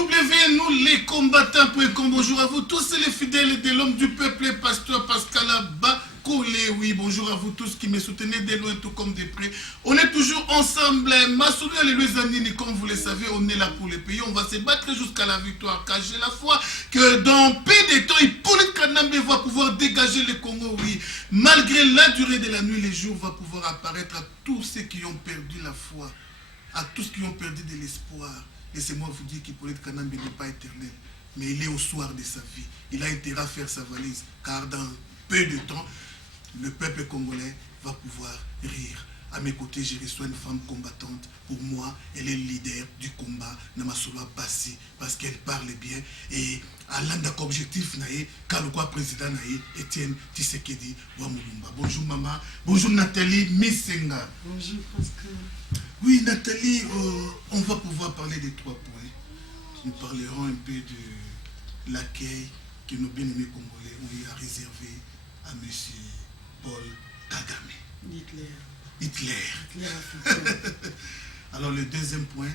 nous les combattants. Bonjour à vous tous les fidèles de l'homme du peuple, pasteur Pascal Bakolé. Oui, bonjour à vous tous qui me soutenez de loin tout comme de près. On est toujours ensemble. Massouli, alléluia, Zanini, comme vous le savez, on est là pour les pays. On va se battre jusqu'à la victoire. Car j'ai la foi que dans peu de temps, Hippolyte Kanambe va pouvoir dégager le Congo. Oui, malgré la durée de la nuit, les jours va pouvoir apparaître à tous ceux qui ont perdu la foi, à tous ceux qui ont perdu de l'espoir. Laissez-moi vous dire qu'Hippolyte Kanambe n'est pas éternel, mais il est au soir de sa vie. Il a intérêt à faire sa valise, car dans peu de temps, le peuple congolais va pouvoir rire. À mes côtés, je reçois une femme combattante. Pour moi, elle est le leader du combat, Namasoloa Bassi, parce qu'elle parle bien. Et à l'un objectif, car le président Étienne Tshisekedi Wamulumba. Bonjour maman, bonjour Nathalie Misenga. Bonjour Pascal. Oui Nathalie, on va pouvoir parler des 3 points. Nous parlerons un peu de l'accueil que nos bien-aimés congolais ont eu à réserver à M. Paul Kagame. Hitler. Alors le deuxième point,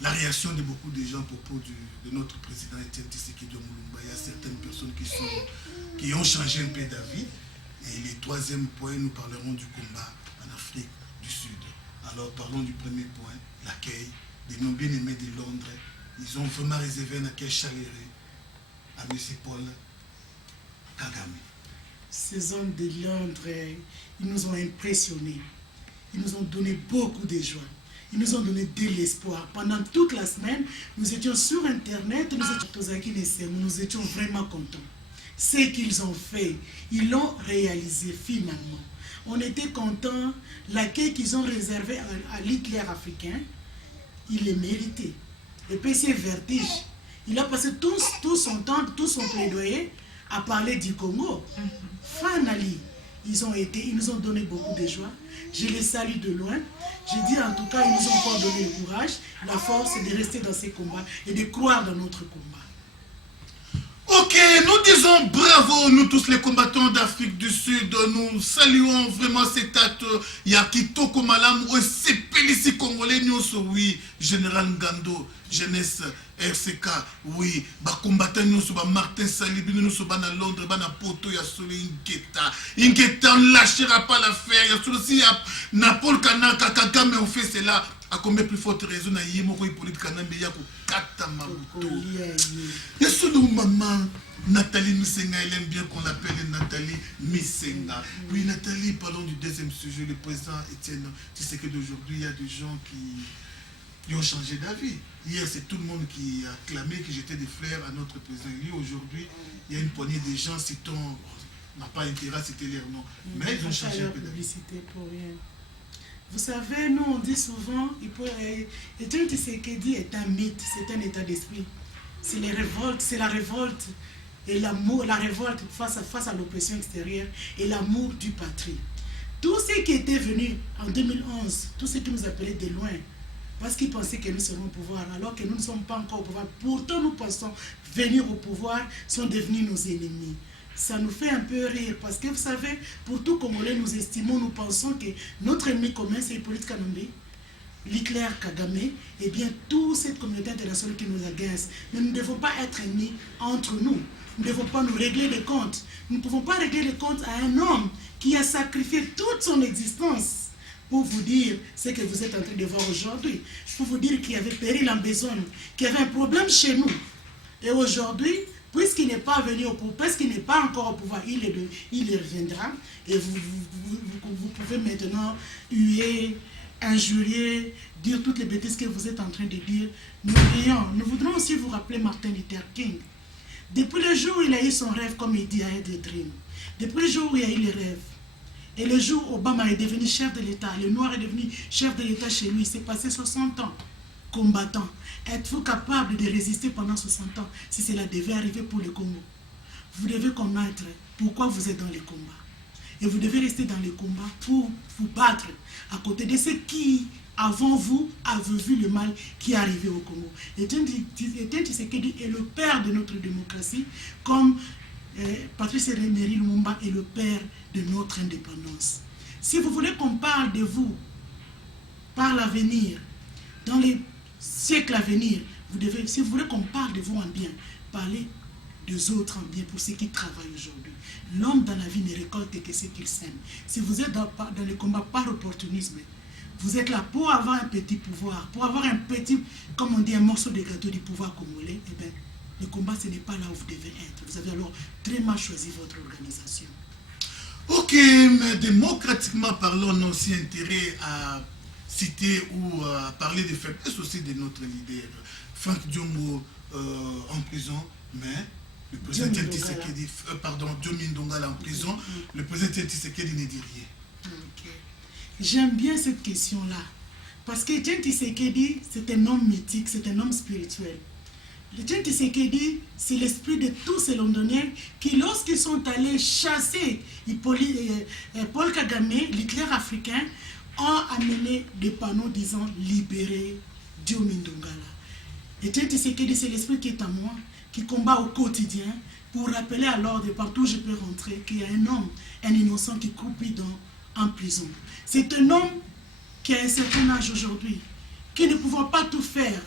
la réaction de beaucoup de gens à propos de notre président Étienne Tshisekedi Wamulumba. Il y a certaines personnes qui ont changé un peu d'avis. Et le troisième point, nous parlerons du combat en Afrique du Sud. Alors parlons du premier point, l'accueil de nos bien-aimés de Londres. Ils ont vraiment réservé un accueil chaleureux à M. Paul Kagame. Ces hommes de Londres, ils nous ont impressionnés. Ils nous ont donné beaucoup de joie. Ils nous ont donné de l'espoir. Pendant toute la semaine, nous étions sur Internet, nous étions vraiment contents. Ce qu'ils ont fait, ils l'ont réalisé finalement. On était contents. L'accueil qu'ils ont réservé à l'Hitler africain, il est mérité. Et puis c'est vertige. Il a passé tout son temps, tout son plaidoyer à parler du Congo. Finally, ils nous ont donné beaucoup de joie. Je les salue de loin. Je dis en tout cas, ils nous ont encore donné le courage, la force de rester dans ces combats et de croire dans notre combat. Ok, nous disons bravo, nous tous les combattants d'Afrique du Sud. Nous saluons vraiment cet acte. Yakitoko Malam, Sepelisi Congolais, oui, Général Ngando, jeunesse RCK, oui, combattants, nous sommes Martin Salibi, nous sommes à Londres, à Poto, il y a Soli Ingeta. Ingeta, on ne lâchera pas l'affaire. Il y a aussi Napol Kanaka, Kagame, on fait cela. À combien plus forte raison, il y a Hippolyte Kanambe, il y a Kata Mabuto. Et ce maman, Nathalie Misenga, elle aime bien qu'on l'appelle Nathalie Misenga. Oui, Nathalie, parlons du deuxième sujet, le président Étienne. Tu sais que d'aujourd'hui, il y a des gens qui ont changé d'avis. Hier, c'est tout le monde qui a clamé que j'étais des fleurs à notre président. Lui, aujourd'hui, il y a une poignée de gens citant, n'a pas intérêt à citer leur nom. Mais ils ont changé un peu d'avis. Vous savez, nous on dit souvent, Étienne Tshisekedi est un mythe, c'est un état d'esprit. C'est la révolte et l'amour, la révolte face à l'oppression extérieure et l'amour du patrie. Tous ceux qui étaient venus en 2011, tous ceux qui nous appelaient de loin, parce qu'ils pensaient que nous serions au pouvoir, alors que nous ne sommes pas encore au pouvoir, pourtant nous pensons venir au pouvoir, sont devenus nos ennemis. Ça nous fait un peu rire parce que vous savez, pour tout Congolais, nous estimons, nous pensons que notre ennemi commun, c'est Hippolyte Kanambe, l'Hitler Kagame, et bien toute cette communauté internationale qui nous agace. Mais nous ne devons pas être ennemis entre nous. Nous ne devons pas nous régler les comptes. Nous ne pouvons pas régler les comptes à un homme qui a sacrifié toute son existence pour vous dire ce que vous êtes en train de voir aujourd'hui. Pour vous dire qu'il y avait péril en besogne, qu'il y avait un problème chez nous. Et aujourd'hui, puisqu'il n'est pas venu au pouvoir, parce qu'il n'est pas encore au pouvoir, il y reviendra. Et vous pouvez maintenant huer, injurier, dire toutes les bêtises que vous êtes en train de dire. Nous voudrons aussi vous rappeler Martin Luther King. Depuis le jour où il a eu son rêve, comme il dit, I had a dream. Depuis le jour où il a eu le rêve, et le jour où Obama est devenu chef de l'État, le Noir est devenu chef de l'État chez lui, il s'est passé 60 ans combattant. Êtes-vous capable de résister pendant 60 ans si cela devait arriver pour le Congo? Vous devez connaître pourquoi vous êtes dans les combats. Et vous devez rester dans les combats pour vous battre à côté de ceux qui, avant vous, avaient vu le mal qui est arrivé au Congo. Étienne Tshisekedi est le père de notre démocratie, comme Patrice Emery Lumumba est le père de notre indépendance. Si vous voulez qu'on parle de vous par l'avenir, dans les siècles à venir, Vous devez, si vous voulez qu'on parle de vous en bien, parlez des autres en bien pour ceux qui travaillent aujourd'hui. L'homme dans la vie ne récolte que ce qu'il sème. Si vous êtes dans le combat par opportunisme, vous êtes là pour avoir un petit pouvoir, pour avoir un petit, comme on dit, un morceau de gâteau du pouvoir congolais, eh bien, le combat, ce n'est pas là où vous devez être. Vous avez alors très mal choisi votre organisation. Ok, mais démocratiquement parlant, on a aussi intérêt à citer ou à parler des faiblesses aussi de notre leader. Franck Diongo en prison, mais le président Tshisekedi, Diomi Ndongala en prison, le président Tshisekedi ne dit rien. Okay. J'aime bien cette question-là, parce que Tshisekedi, c'est un homme mythique, c'est un homme spirituel. Le Tshisekedi, c'est l'esprit de tous ces Londoniens qui, lorsqu'ils sont allés chasser Paul Kagame, l'Hitler africain, ont amené des panneaux disant « Libérez Diomi Ndongala ». Le Tshisekedi, c'est l'esprit qui est en moi, qui combat au quotidien pour rappeler à l'ordre partout où je peux rentrer qu'il y a un homme, un innocent qui croupit en prison. C'est un homme qui a un certain âge aujourd'hui, qui ne pouvant pas tout faire.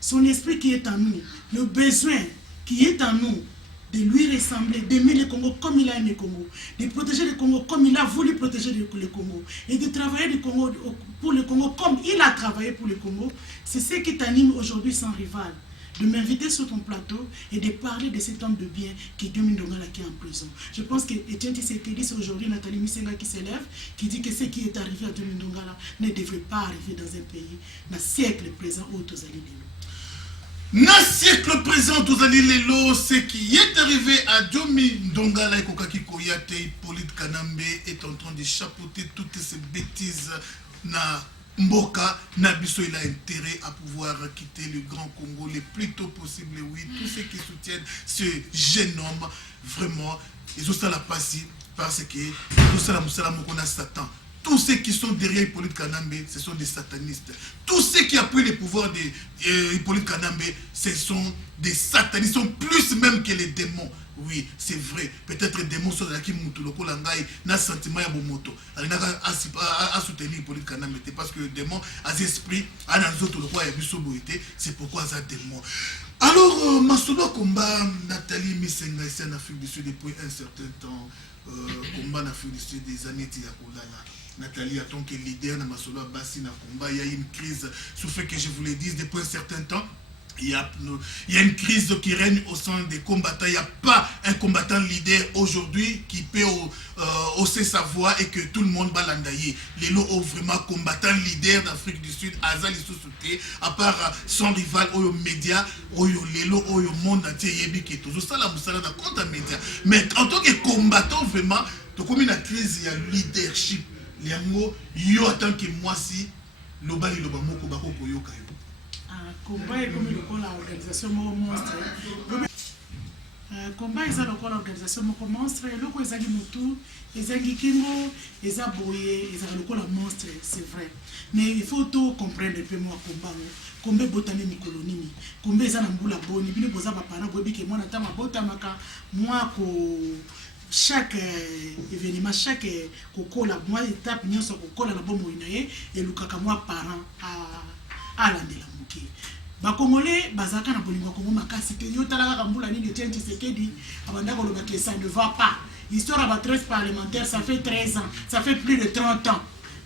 Son esprit qui est en nous, le besoin qui est en nous de lui ressembler, d'aimer le Congo comme il a aimé le Congo, de protéger le Congo comme il a voulu protéger le Congo, et de travailler pour le Congo comme il a travaillé pour le Congo, c'est ce qui t'anime aujourd'hui sans rival. De m'inviter sur ton plateau et de parler de cet homme de bien qui est Diomi Ndongala qui est en prison. Je pense que Etienne Tshisekedi, c'est aujourd'hui Nathalie Misenga qui s'élève, qui dit que ce qui est arrivé à Diomi Ndongala ne devrait pas arriver dans un pays, dans le siècle présent où tous allez Dans le siècle présent, tous allez lelo, ce qui est arrivé à Diomi Ndongala et Kokaki Koyate, Hippolyte Kanambe est en train de chapeauter toutes ces bêtises na Mboka, Nabiso, il a intérêt à pouvoir quitter le Grand Congo le plus tôt possible. Oui, tous ceux qui soutiennent ce jeune homme, vraiment, ils ont ça la passer parce que tout ça la Satan. Tous ceux qui sont derrière Hippolyte Kanambe, ce sont des satanistes. Tous ceux qui appuient le pouvoir de Hippolyte Kanambe, ce sont des satanistes, ils sont plus même que les démons. Oui, c'est vrai. Peut-être les démons sont là qui montent le colangaï, n'a sentiment à moto. À soutenir Hippolyte Kanambe parce que le démon a des esprits, a un autre le roi et c'est pourquoi ça démon. Alors, Masolo combat Nathalie Misenga ici en Afrique du Sud depuis un certain temps. Combat en Afrique du Sud des années Tiakolala. Nathalie, en tant que leader de Masolo Bassi na combat, il y a eu une crise, sur fait que je vous le dise, depuis un certain temps. Il y a une crise qui règne au sein des combattants. Il n'y a pas un combattant leader aujourd'hui qui peut hausser sa voix et que tout le monde va l'endailler. Les lots ont vraiment combattant leader d'Afrique du Sud, Azali Sousouté, à part son rival, aux médias, les lots au monde entier, Yebi tout ça, la moussala n'a compte à médias. Mais en tant que combattant, vraiment, comme une crise, il y a leadership. Liango, yo en tant que moi si, l'obali l'obamoko bako koyoka yo. Combat est comme l'organisation monstre. Combat est l'organisation monstre. Et l'autre est Mutu, et Kingo, et Boye, et le monstre, c'est vrai. Mais il faut tout comprendre un peu moi combat. Combat botane mi colonie. Combat est Nambula Boni. Bini boza bapana bobi ke moi natama botamaka moi ko chaque événement, chaque kokola, moi étape n'y a pas kokola na bomo inaye et lukaka moi parent à l'andela muki. Bakongolais bazaka na bolingo kongo makasi te yo talaka mbula ni de Etienne Tshisekedi abanda ko lobaka ça ne va pas. Histoire à maîtresse parlementaire, ça fait 13 ans, ça fait plus de 30 ans.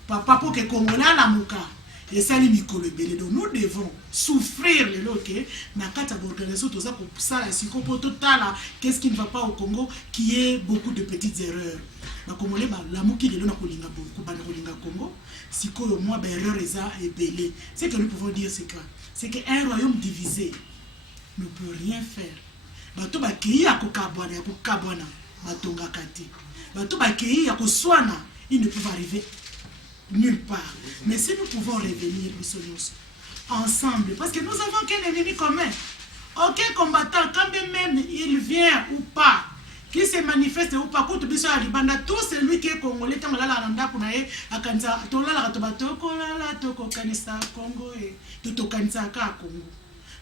Papa pour que Congolais la muka et ça les mikolo belé donc nous devons souffrir le loké na kata d'organisation tout ça pour ça la sikopo total qu'est-ce qui ne va pas au Congo qui est beaucoup de petites erreurs. Bakongolais ba la muki de lona kolinga beaucoup ba kolinga Congo sikoyo moi ba erreur eza ebelé. Ce que nous pouvons dire c'est quoi? C'est qu'un royaume divisé ne peut rien faire. Bato ba kei ya kokabwana batonga kati. Bato ba kei ya koswana, ils ne peuvent arriver nulle part. Mais si nous pouvons revenir ensemble, parce que nous avons qu'un ennemi commun. Aucun combattant, quand même il vient ou pas, qui se manifeste ou pas, tout celui qui est congolais, tant la landa pour naé, à Kanza, tola la tobatoko la toko kanisa Congo et tout kanisa ka Congo.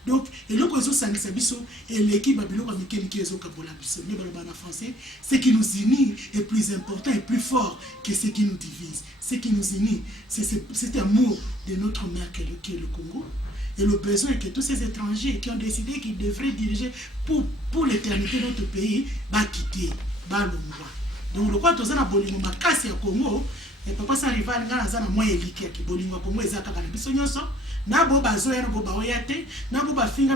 Donc, et le cause sangisa biso et l'équipe babilo comme qui est au kabola biso. Mais en français, ce qui nous unit est plus important et plus fort que ce qui nous divise. Ce qui nous unit, c'est cet amour de notre mère qui est le Congo. Et le besoin est que tous ces étrangers qui ont décidé qu'ils devraient diriger pour l'éternité de notre pays, va quitter, va le voir. Donc, le quoi, tout ça, bolingo makasi ya Congo, et papa ça arrive à la moins éliqué qui bolingo Congo et zaka kana biso nyonso, na bo bazo ya na bo baoyate, na bo bafinga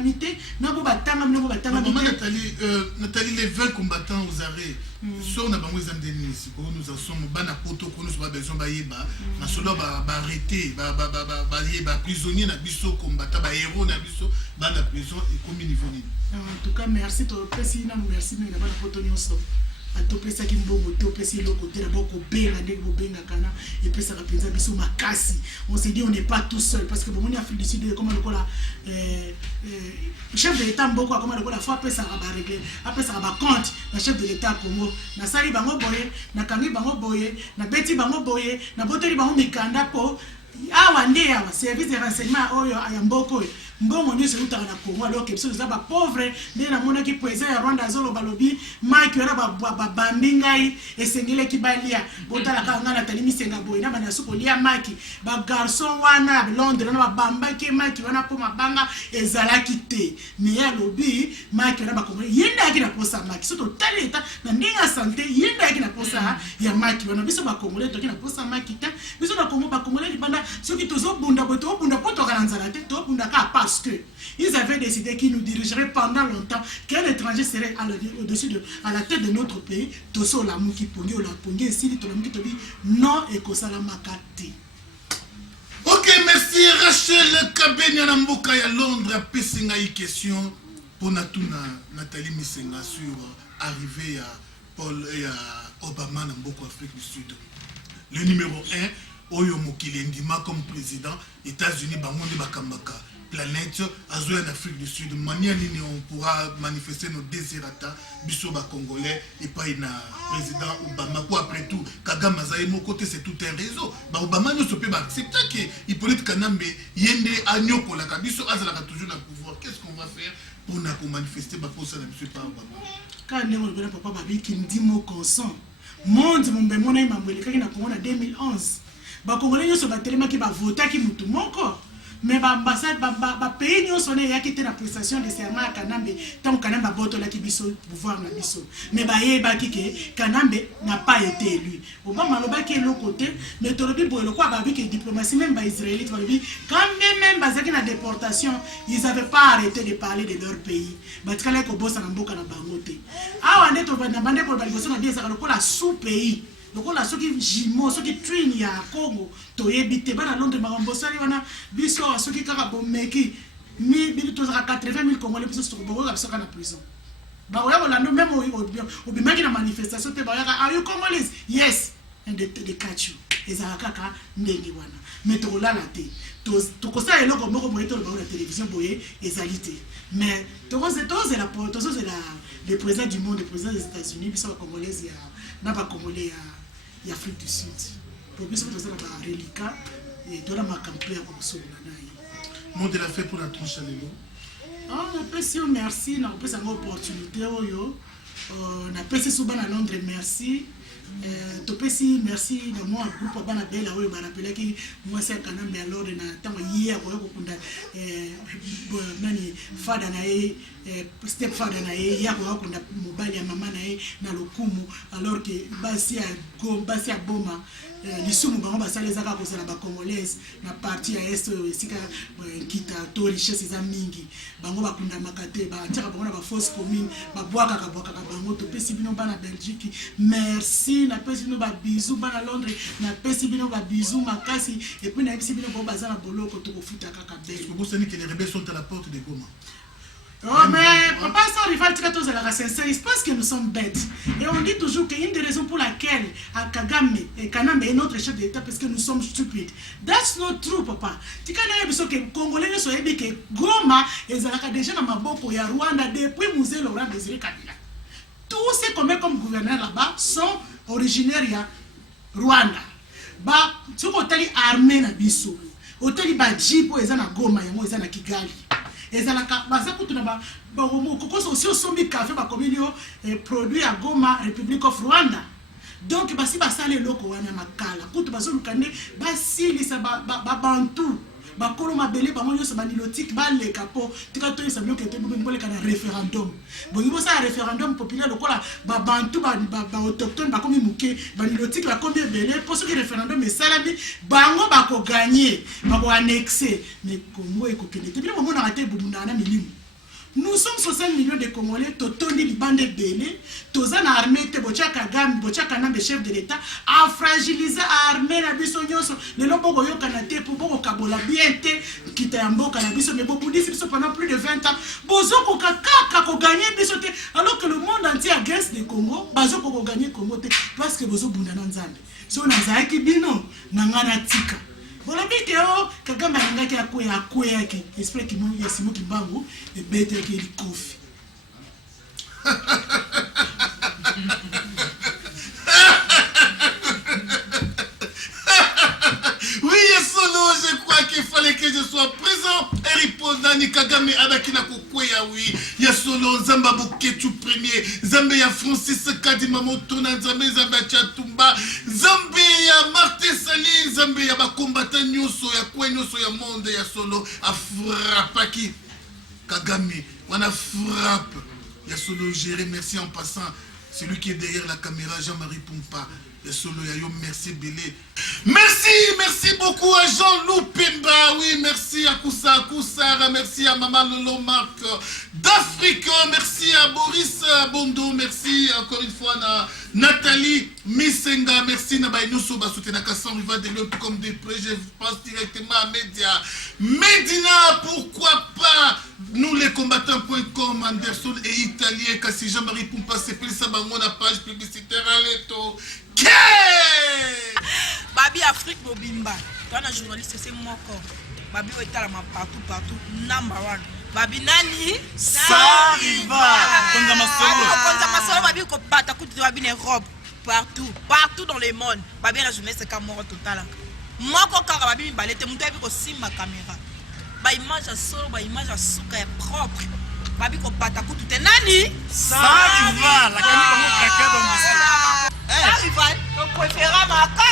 mite, na bo batanga Maman Nathalie, les 20 combattants aux arrêts, sur na bango Denis, nous sommes bana poto ko nous ba besoin ba yeba, na solo ba arrêter, ba yeba prisonnier na biso combattant ba héros na biso ba na prison et comme niveau ni. En tout cas, merci to pesi na merci na ba poto nyonso. Atopesa ki mbongo topesi lo côté d'abord ko benga ndenge bo benga kana et puis ça va penser biso makasi. On s'est dit on n'est pas tout seul parce que bon on est Afrique du Sud comme le kola chef de l'état mboko comme le kola fois pesa ba régler après ça ba compte le chef de l'état Congo na sali bango boye na kangi bango boye na beti bango boye na boteli bango mikanda po awa nde awa service de renseignement oyo ayamboko mbongo nyonso utaka na Congo alors que biso eza ba pauvre nde na mona ki président ya Rwanda azolo balobi maki wana ba bandingai esengele ki balia botala ka ngana tali misenga boy na bana suko lia maki ba garçon wana Londres na ba bamba ki maki wana po mabanga ezalaki te mais ya lobi maki wana ba Congo yenda ki na posa maki soto taleta na ndinga santé yenda ki na posa ya maki wana biso ba Congolais to ki na posa maki ta biso na Congo ba Congolais libanda soki tozo bunda boto bunda poto kananzala te to bunda ka parce que ils avaient décidé qu'ils nous dirigeraient pendant longtemps, qu'un étranger serait au-dessus à la tête de notre pays. Toso la mouki pongi ou la pongi si to la mouki to dit non et kosala makati. Ok, merci Rachel Kabenya na mboka ya Londres a pesé une question pour Nathalie Misenga sur arrivée à Paul et à Obama na mboka Afrique du Sud. Le numéro 1, Oyo Mokili Ndima comme président, États-Unis bangonde bakambaka. Planète, Azoé en Afrique du Sud, manière ligne on pourra manifester nos désirata, Bissoba Congolais et pas une président Obama. Pour après tout, Kagame Azaï, mon côté c'est tout un réseau. Bah Obama ne se peut pas accepter que Hippolyte Kanambe yende Anyoko la Kabiso Azalaka toujours le pouvoir. Qu'est-ce qu'on va faire pour nous manifester pour ça ne monsieur pas Obama? Quand on a papa babi qui me dit mot consent, monde mon bémona il m'a volé quand il a commencé en 2011. Bah Congolais ne se battent tellement qu'il va voter qui moutou mon corps. Mais l'ambassade, le pays nous sonne ya quitté la prestation de serment à Kanambe tant Kanambe boto la kibiso pouvoir na biso. Mais Kanambe n'a pas été élu. Obama loba qui est l'autre côté, mais tolobi pour le quoi babi que diplomatie même israélite quand même basé na déportation, ils n'avaient pas arrêté de parler de leur pays. Batkala ko bossa na mboka na bangote. Ah on est au na bande pour baliboso na bien ça la sous-pays. Donc on a ceux qui jimo, ceux qui twin ya Congo, to yebite bana Londres marambosali wana biso ceux qui kaka bomeki mi bilito za 80,000 Congolais biso to boka biso kana prison. Ba oya bolando même au bimaki na manifestation te ba oya are you Congolese? Yes, and they catch you. Ezala kaka ndenge wana. Mais to la te. To kosa eloko moko mo eto ba la télévision boye ezalité. Mais to c'est le président du monde, le président des États-Unis biso Congolais ya na ba Congolais ya Afrique du Sud. Pour que ça soit un reliquat et de la campagne comme ça. Mot de la fête pour la tranche à l'élo. On a passé merci, on a passé une opportunité. On a passé souvent à Londres, merci. Topesi merci na moi groupe bana bela oyo bana pelaki moi c'est quand même alors na tango hier ko kunda nani fada na step fada na ya ko kunda mobali ya mama na lokumu alors que basi a boma lisumu bango basale zaka ko sala ba congolaise na partie ya est sika kita to richesse za mingi bango bakunda makate ba tira bango na ba fausse commune ba bwaka bango topesi bino bana Belgique merci na pesi bino ba bisou bana Londres na pesi bino ba bisou makasi et puis na pesi bino bo bazana boloko to ko futa kaka bel. Est-ce que vous savez que les rebelles sont à la porte de Goma? Oh mais papa sans rival tous à la sincère, il se passe que nous sommes bêtes. Et on dit toujours qu'il y a une des raisons pour laquelle Kagame et Kanambe est notre chef d'État parce que nous sommes stupides. That's not true papa. Tu connais bien que Congolais ne sont que Goma et Zalaka déjà dans ma boko ya Rwanda depuis Musée Laurent Désiré Kabila. Tous ces comme gouverneurs là-bas sont originaires de Rwanda. Ba ce qu'on t'a dit armée na biso. Otali ba jipo eza na Goma yango eza na Kigali. ezalaka baza kutu na ba kokoso aussi osombi café bakomi yo produit ya Goma Republic of Rwanda. Donc basi basala eloko wana makala kutu bazoluka nde basilisa babantu bakolo mabele bango nyonso banilotique baleka po tika toyisa biloko ete boleka na référendum bongi bosala référendum populaire lokola babantu baautochtone bakomi moke banilotique bakomi ebele mpo soki référendum esalami bango bakoganye bakoannexe mais Congo ekokende te bino bomonaka te ebubundaka na milimo. Nous sommes 60 millions de Congolais, Totoni Libande Bélé, Tozan armée, Bochaka Gam, Bochaka Nam, le chef de l'État, a fragilisé l'armée, la Bissonioso, le Lobo Yokanate, pour Kabola, bien, qui t'a un beau cannabis, mais beaucoup disent pendant plus de 20 ans. Bozoko Kaka, gagné, alors que le monde entier agresse le Congo, Bazoko gagné Congo, parce que Bozo Bundananzande. Si on a Zaki Bino, Nangana Tika. Voilà, vidéo, Kagame a dit qu'il espère qu'il y a Simon Kimbangu et bête qui est Kofi. Oui, Solo, je crois qu'il fallait que je sois présent et répondre à Kagame Adakina Kokoya, oui. Ya Solo, Zamba Boketu premier, Zambé ya Francis Kadima Motona, Zambé Zamba Chatumba, Zambé ya Martin Sali, Zambé ya Bakombata Nyoso, ya Kwe Nyoso ya Monde, ya Solo, a frappaki Kagame, on a frappe. Ya Solo, je remercie en passant celui qui est derrière la caméra, Jean-Marie Pompa. Solo Yayo, merci Bélé. Merci beaucoup à Jean-Loup Pemba. Oui, merci à Koussara, merci à Maman Lolo Marc d'Afrique, merci à Boris Bondo, merci encore une fois à Nathalie Missenga, merci à Baïnousso Basoutenaka Kassan Riva de l'autre comme des prêts. Je pense directement à Média. Medina, pourquoi pas nous les combattants.com, Anderson et Italien, Kassi Jean-Marie Pompa, c'est plus ça, mon page publicitaire à l'éto. Babi Afrique Bobimba, toi un journaliste c'est mon corps. Babi est à la partout number one. Babi nani Sariva. Konza Babi ko bata kuti Babi ne robe partout dans le monde. Babi la journée c'est comme mort total. Moko kaka Babi balete muto Babi ko simba caméra. Ba image à solo, ba image à suka est propre. Babi ko bata kuti te nani Sariva, la kani comme caca dans le Sarival, ton préféré à ma carte.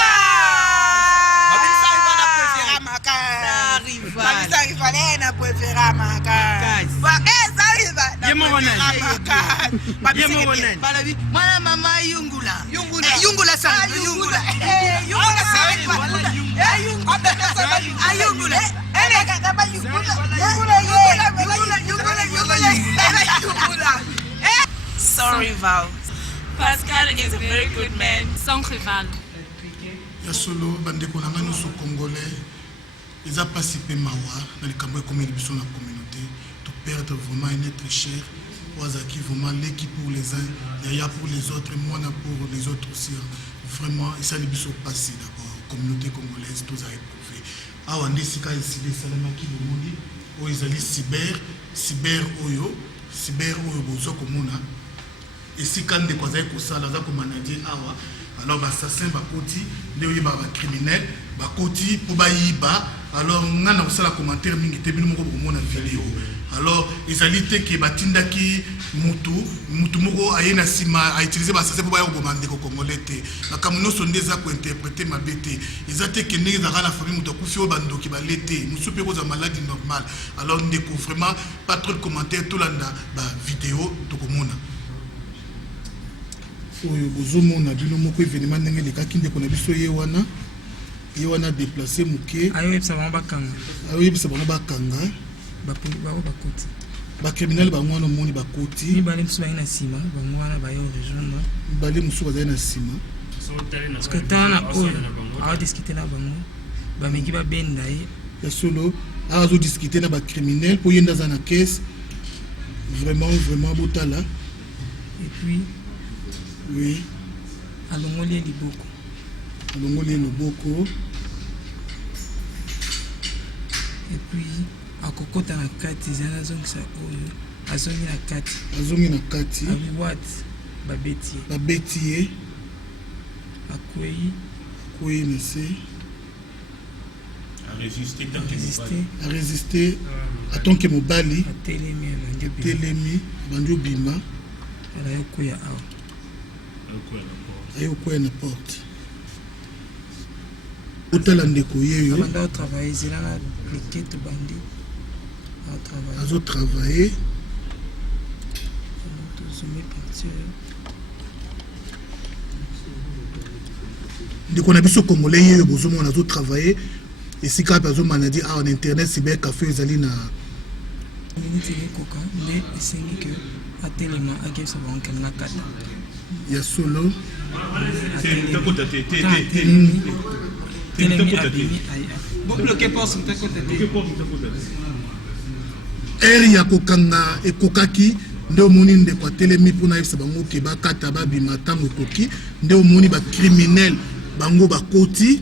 Sarival, n'a préféré à ma carte. Maman Yungula. Yungula ça. Yungula. Sorry, Val. Pascal is a very good man, sans rival. Ya Solo, bandeko na ngano so congolais, ils ont participé mawa dans les campagnes comme ils sont la communauté, de perdre vraiment un être cher, Wazaki vraiment l'équipe pour les uns, Yaya pour les autres, moi pour les autres aussi. Vraiment, ils sont les passé d'abord, communauté congolaise, tous a éprouvé. Ah, on est ici quand ici les salamaki le monde, où ils allaient cyber oyo bozo komona. Et si quand des causes comme ça, là, comme manager awa, alors assassin bakoti, les criminels, bakoti pour baïba, alors on a aussi la commentaire mingi te bino moko bomona vidéo. Alors ils allaient que batinda ki mutu moko ayena sima a utiliser bassassin pour baïba bomande ko congolais te. La kamuno sonde za ko interpréter ma bête. Ils attaquent que nez la famille mutu ku fio bando ki balete, musu pe ko za maladie normale. Alors on découvre vraiment pas trop de commentaires tout landa ba vidéo to komona. Oyo bozomona bino moko événement ndenge lekaki ndeko na biso ye wana déplacer muke ayebisa bango bakanga bakoti bacriminel bango wana omoni bakoti mibale mosusu baye na nsima bango wana baye orejoindre mibale mosusu bazali na nsima parceke tana oyo aodiskute na bango bameki babenda ye ya Solo azodiskute na bacriminel mpo ye nde aza na caisse vraiment botala et puis oui alongoli loboko et puis akokota na kati ezali azongisa oyo azongi na kati abiwat babeti ye akwei na se à résister à tant que mobali atelemi banjo bima ala yokuya awa ayokuya na porte otala ndeko yeyo abanda otravaille zela na appliqué tobandi azotravaille tozumi partir ndeko na biso congolais yeyo bozomona azotravaille esika pe azomana di awa na internet cyber café ezali na miniti ekoka nde esengi ke atelema akebisa bango kende na kata ya solo telemi abimi bobloke porte mutakota te ere ya kokanga ekokaki nde omoni ndeko atelemi mpona yebisa bango ke bakata babima ntango ekoki nde omoni bacriminel bango bakoti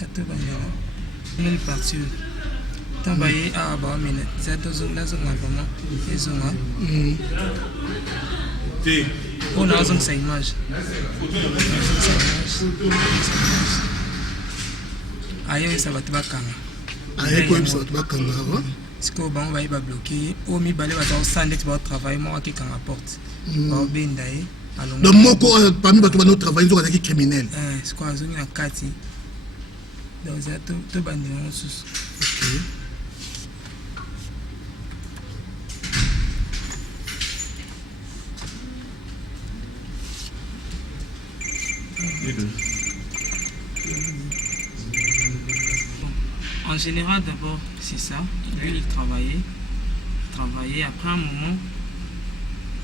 yato banyala mele partir ntan baye awa baomena nazonga vraimen ezonga oyo nazongisa image ayoyesa bato bakanga ayekoyebisa bato bakanga awa sikoyo bango baye babloke ye oyo mibale baza kosala ndeti baotravaille moko akekanga porte baobenda ye donc moko parmi bato bana otravaille nzoka azalaki criminel sikoyo azongi na kati donc eza tobandela mosusu En général, d'abord, c'est ça. Lui, il travaillait. Après un moment,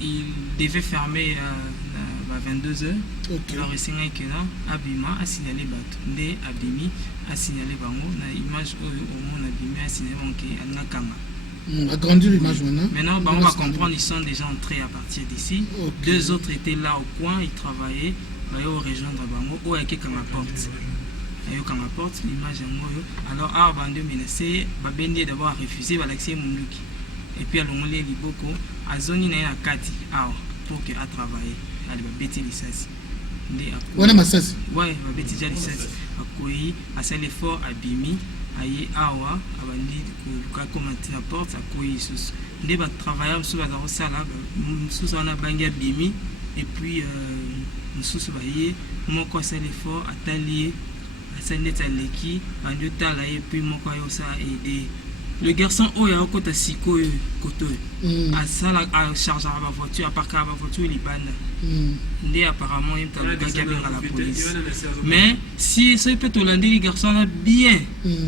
il devait fermer à 22h. Alors, il s'est dit que Abima a signalé Batunde, Abimi a signalé Bango. L'image où on Abimi a signalé Bango. Agrandir l'image maintenant. Maintenant, on va comprendre, ils sont déjà entrés à partir d'ici. Deux autres étaient là au coin, ils travaillaient. Ils vont rejoindre Bango. Où est-ce qu'on la porte? Quand ma porte l'image est moi alors à bande menacé babendi d'abord à refuser l'accès munduki et puis à l'ongolais liboko à zone na ya kati pour que à travailler à ba beti lisasi ndé wana masasi ouais ba beti ja lisasi akoyi à cet effort abimi aye awa abandi ko commenter la porte akoyi sous ndé ba travailler sous ba sala sous on a bangi abimi et puis sous baye moko à cet effort atalier Leki, et puis le garçon a côté siko koto à ça à charger la voiture à parquer la voiture il bande apparemment il t'a à la police mais si ce peut Hollande les garçons là bien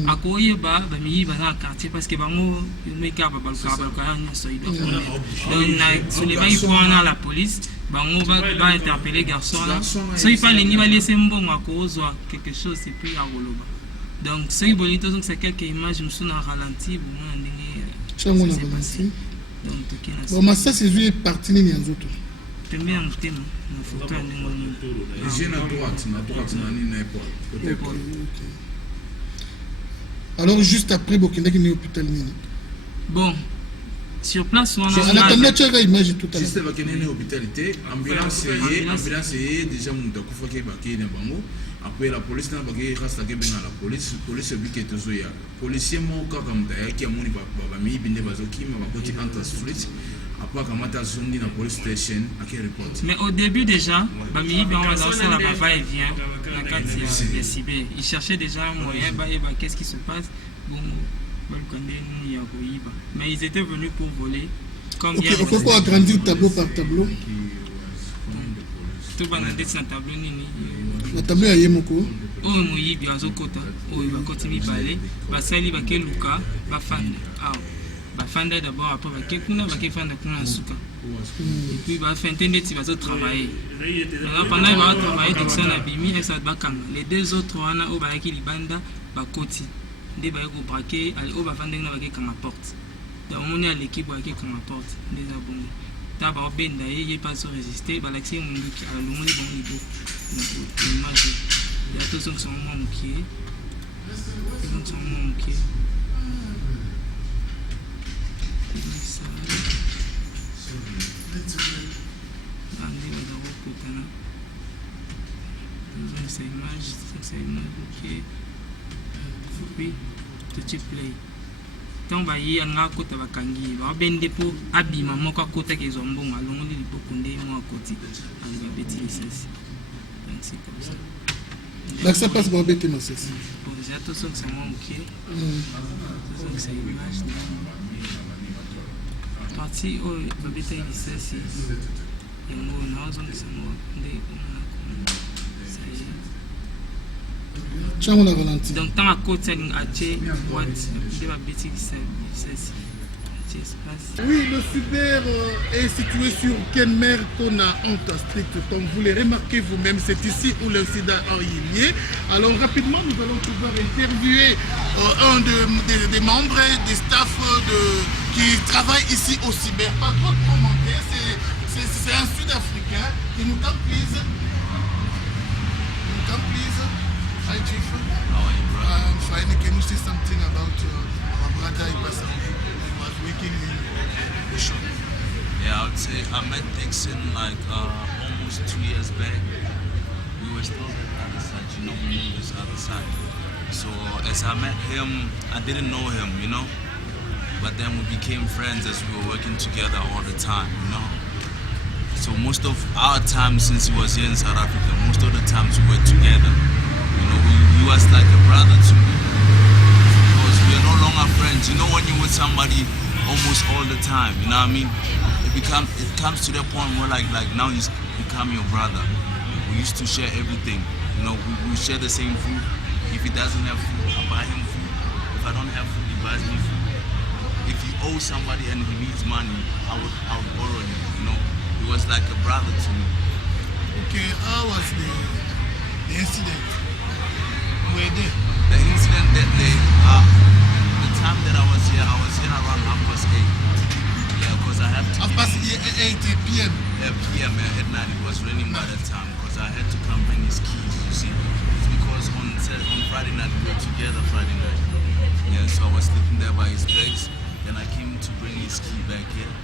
à quoi ba mi ba dans quartier parce que bango me ka ba so il doit donc sur les bails pour la police bango va interpeller garçon là so il parle ni va laisser mbongo à cause quelque chose et puis à roloba donc c'est bonito donc c'est quelques images nous sont en ralenti bon chango na ralenti donc bon massa c'est lui parti ni nzoto tembea mtema na photo ndingo j'ai na droite na ni n'importe alors juste après bokendaki ni hôpital nini bon sur place on a tchaka image tout à l'heure juste bakene hôpitalité ambulance est déjà muta kufaki bakene na bango après la police n'a pas reste la police bi ke tozoya policier mo ka kamta ya ki amoni ba mi binde bazoki ma bakoti entre street après kamata zondi na police station aki report mais au début déjà ba mi bi on va lancer la bava et vient na kati ya Sibé il cherchait déjà un moyen ba qu'est-ce qui se passe bon mais ils étaient venus pour voler comme il faut pas agrandir tableau par tableau tout va dans tableau nini le tableau ya yemoko oyo moyibi azokota oyo bakoti mibale basali bakeluka bafanda d'abord après bakekuna bakefanda kuna na suka et puis bafente ndeti bazotravailler alors pendant qu'ils bazotravailler texan abimi esa bakanga les deux autres wana oyo bayaki libanda bakoti nde baye kobrake oyo bafandaki na bakekanga porte donc omoni ya l'équipe bakekanga porte nde eza bongo ta baobenda ye ye pas résister balakisi munduki alongoli bongo libo image ya tozongisa mwa mokie tozongisa mwa mokie ande bazakokutana tozongisa image ok puis tu play. Tant baye anga kota bakangi ba bende po abima moko akota ke zombonga longoli lipokunde mo akoti anga beti licence. Donc c'est comme ça. Donc ça passe bon bête ma cesse. Bon, j'ai attention que ça moi OK. Donc c'est image. Parti au beta licence. Et moi non donc c'est moi ndé ça y est. Donc, tant à côté, oui, le cyber est situé sur Kenmer, Kona, Anta Street. Comme vous le remarquez vous-même, c'est ici où l'incident a eu lieu. Alors, rapidement, nous allons pouvoir interviewer un des membres des staffs qui travaillent ici au cyber. Pas trop de commentaires, c'est un Sud-Africain. Can you come please? Hi, Chief. I'm fine. Can you say something about our brother Ibasa? He was working in the shop. Yeah, I would say I met Dixon like almost 2 years back. We were still on the other side, we moved this other side. So as I met him, I didn't know him, but then we became friends as we were working together all the time, So most of our time since he was here in South Africa, most of the times we were together. He was like a brother to me because we are no longer friends. When you're with somebody almost all the time, you know what I mean? It comes to that point where like now he's become your brother. We used to share everything. We share the same food. If he doesn't have food, I buy him food. If I don't have food, he buys me food. If he owes somebody and he needs money, I would borrow him. He was like a brother to me. Okay, how was the incident? The incident that day, the time that I was here around 8:30. Yeah, because I have to. 8 p.m. Yeah, p.m. at night. It was raining by that time because I had to come bring his keys. You see, it's because on Friday night we were together. Friday night. Yeah, so I was sleeping there by his place. Then I came to bring his key back here.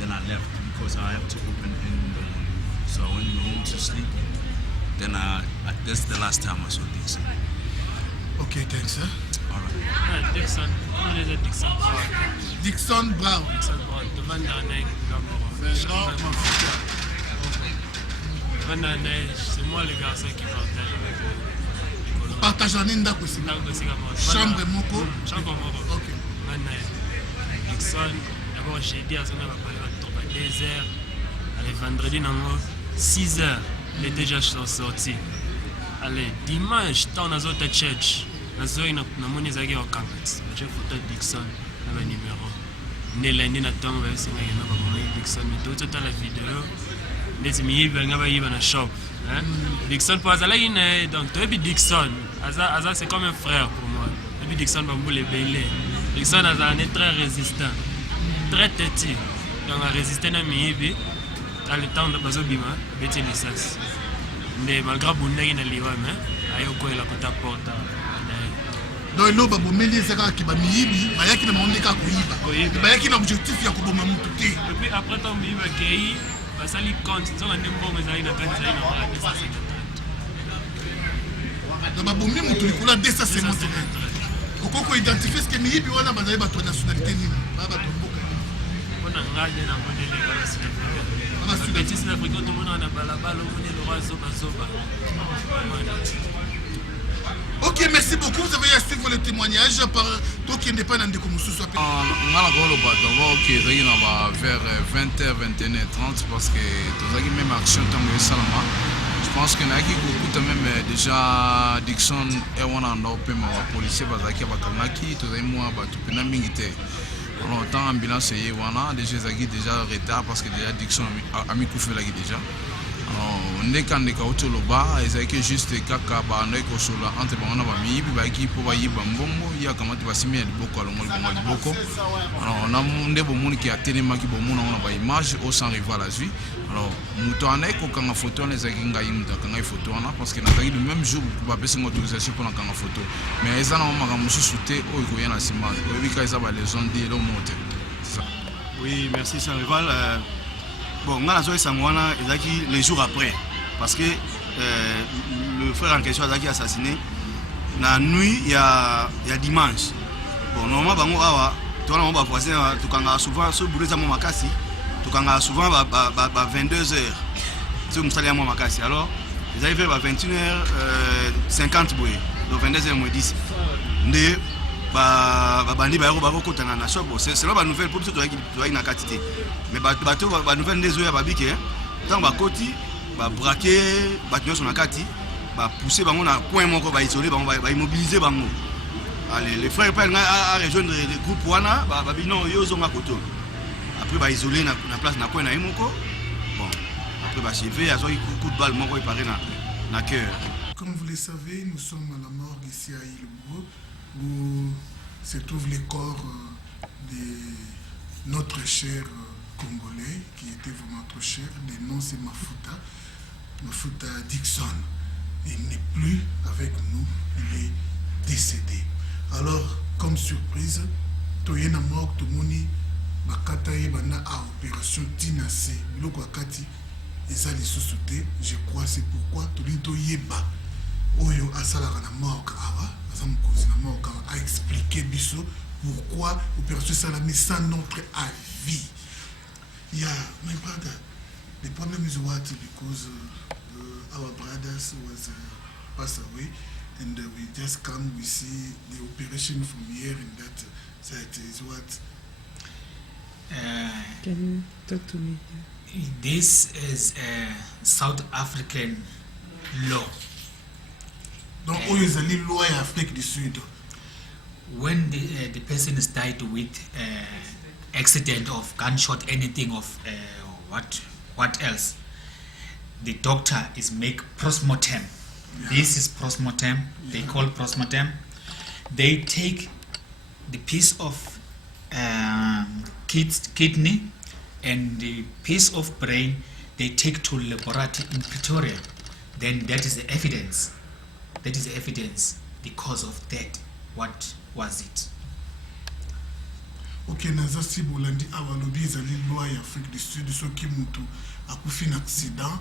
Then I left because I have to open in the morning. So I went home to sleep. Then that's the last time I saw Dixon. Okay, thanks, sir. All right. Dixon. Comment est Dixon Brown? Dixon Brown. Dixon Brown. Devant l'année, c'est moi le garçon qui partage avec lui. Partage en Inda aussi. Chambre Moko. Chambre Moko. Ok. Dixon, d'abord j'ai dit à son homme à 2h. Allez, vendredi, 6h, il est déjà sorti. Allez, dimanche, tant dans autre church, dans une namoni zagi au campus. J'ai photo Dixon, le numéro. Né lundi na temps, va essayer de voir Dixon. Mais tout la vidéo, les amis veulent aller dans shop. Dixon pas là il donc toi et Dixon, Aza c'est comme un frère pour moi. Et puis Dixon va me bailer. Dixon est très résistant, très têtu. Donc a résisté na miibi. À le temps de bazobima, beti licence. Mais malgré bonne na liwame, ayoko la kota porta. Donc lo ba bomeli ezaka ki ba miyibi, bayaki na monde ka kuiba. Bayaki na objectif ya koboma mutu te. Et puis après ton miyiba kei, basali compte, so ngande mbongo ezali na kanza ina mara 250. Donc ba bomeli mutu likula 250. Okoko identifier ce que miyibi wana bazali ba to nationalité nini? Ba ba to mboka. On a ngade na modele ba Ok, merci beaucoup. Vous avez à suivre le témoignage par toi qui n'est pas dans des commissions. Vers 20h, 21h30 parce que tu as même action dans Salama. Je pense que nous avons même déjà Dixon et on a un policier qui a été alors, tant ambulance et wana déjà retard parce que déjà Dixon a mis coup là déjà. Alors, on est quand on est au bas, et que juste kaka ba on est au sol entre bana ba mi bi ba ki po ba yi bambongo ya kama tu basimi el boko alors le boko. Alors, on a monde bo monde qui a tenu maki bo monde on a ba image au sans rival à lui. Alors, muto ane ko kanga photo on les a kinga yimda kanga photo wana parce que na tagi le même jour ba pesa autorisation pour kanga photo. Mais ça na mama musu souté o ko yana sima. O bi ka ça ba les zones de lo monte. C'est ça. Oui, merci sans rival. Bon, on a les jours après, parce que le frère en question a assassiné na nuit ya dimanche. Bon, normalement bango awa toi na ba voisin tukanga souvent so boulot za mo makasi tukanga souvent ba 22h. C'est comme ça les mo makasi. Alors ils arrivent à 21h50 boy, donc 22h10. Ndé bandi ba yoko kotana na shop. C'est là ba nouvelle pour tout doit na quantité. Mais ba nouvelle des oya ba bike tant ba koti ba braquer ba tenir sur na kati ba pousser bango na coin moko ba isoler bango ba immobiliser bango. Allez, les frères peuvent rejoindre le groupe wana ba bino yo zonga koto. Après ba isoler na place na coin na imoko. Bon, après ba chever azo coup de balle moko paré na cœur. Comme vous le savez, nous sommes à la morgue ici à Ilebo où se trouve le corps de notre cher Congolais qui était vraiment trop cher. Le nom c'est Mafuta Dixon. Il n'est plus avec nous, il est décédé. Alors, comme surprise, Toyena morgue Tomoni Bakataye Bana à opération Tinase, Biloko Akati, et ça les sous-soutés, je crois c'est pourquoi Tolito Yeba, Oyo Asala na morgue Awa, a expliqué Bisso pourquoi l'opération Salami sans notre avis. Yeah, my brother, the problem is what because our brothers was passed away and we just come, we see the operation from here and that side is what. Can you talk to me? This is a South African law. Donc, où is the loi in Afrique du Sud? When the person is died with accident of gunshot, anything of what else, the doctor is make postmortem. Yeah. This is postmortem. They call postmortem. They take the piece of kidney and the piece of brain. They take to laboratory in Pretoria. Then that is the evidence. That is the evidence. The cause of death. What was it? Ok, naza si bolandi awalobi ezali loi ya Afrique du Sud soki mutu akufi na accident,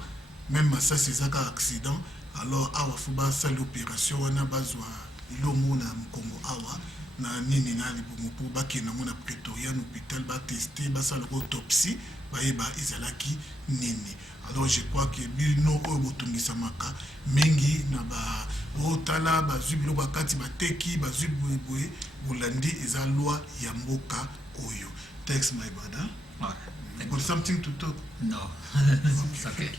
même masasi ezaka accident, alors awa fuba sali opération wana bazwa ilomo na mkongo awa na nini na libumu po bakena ngo na Pretoria hôpital ba tester basala autopsie bayeba ezalaki nini. Alors je crois que bino oyo botungisamaka mingi na ba otala bazwi biloko bakati bateki bazwi boye bolandi eza loi ya mboka oyo. Thanks my brother. Alright. Got something to talk? No. It's okay.